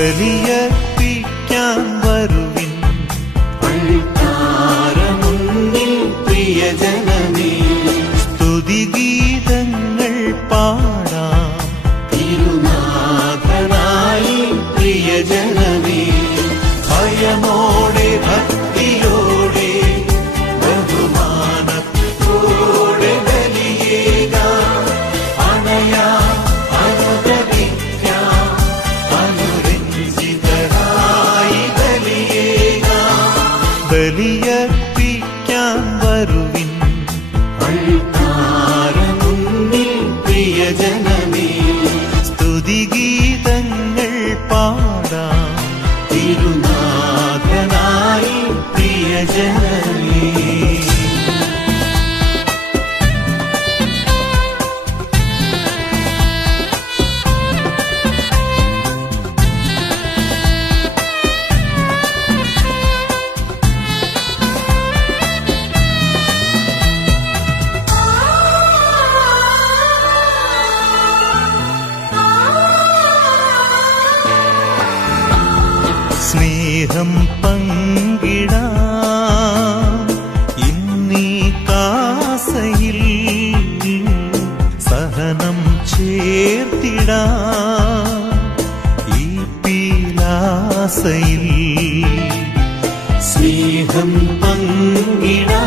வலிய സ്നേഹം പങ്കിടാം. ഇന്നീ കാസയിൽ സഹനം ചേർത്തിടാം. ഈ പീലാസയിൽ സ്നേഹം പങ്കിടാ.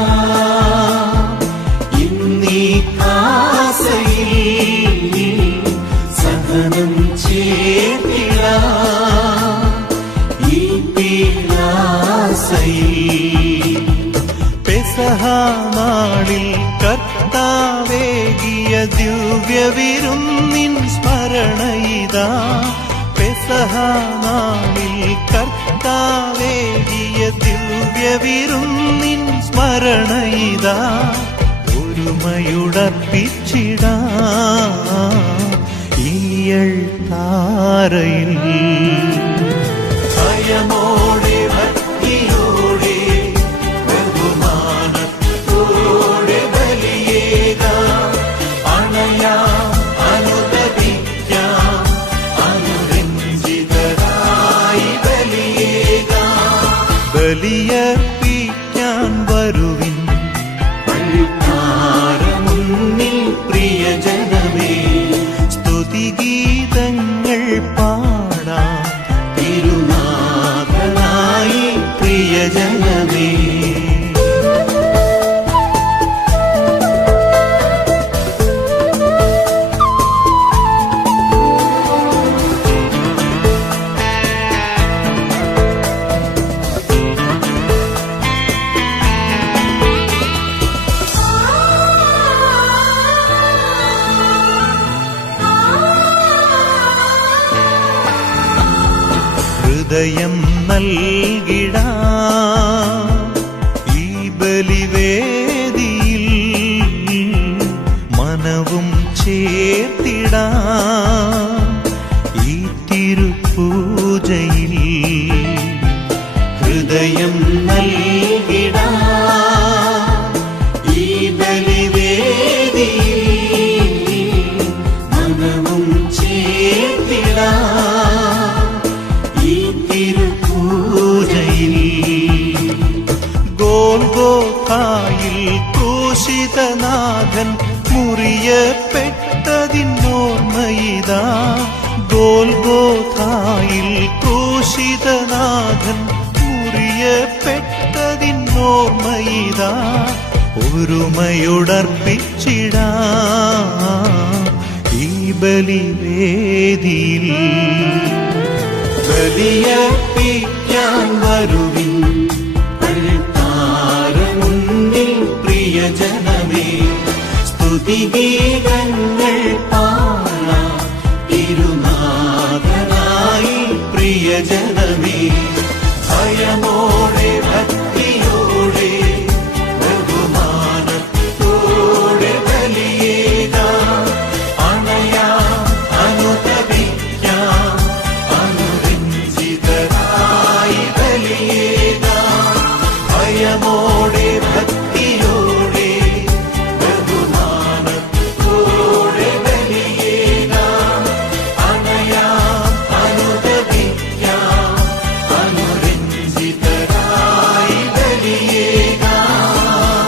പെസഹാനാളിൽ കർത്താവേകിയ ദിവ്യവിരുന്നിൻ സ്മരണയിതാ. പെസഹാനാളിൽ കർത്താവേകിയ ദിവ്യവിരുന്നിൻ സ്മരണയിതാ. ഒരുമയുടപ്പിച്ചിടാ ഈയൾ താരയിൽ ഹൃദയം നൽകിട. ഈ ബലിവേദിയിൽ മനവും ചേർത്തിട. ഈ തിരുപൂജയിൽ ഹൃദയം നൽകിട. ഈ ബലിവേദിയിൽ മനവും ചേർത്തിടാ. ഗോൽഗോഥായിൽ ക്രൂശിതനാഥൻ മുറിയപ്പെട്ടതിനോർമ്മയിതാ. ഗോൽഗോഥായിൽ ക്രൂശിതനാഥൻ മുറിയപ്പെട്ടതിനോർമ്മയിതാ. ഒരുമയുടർപ്പിച്ചിടാ ഈ ബലിവേദിയിൽ. സ്തുതിഗീതങ്ങൾ പാടാം. തിരുനാഥനായി പ്രിയജനമേ.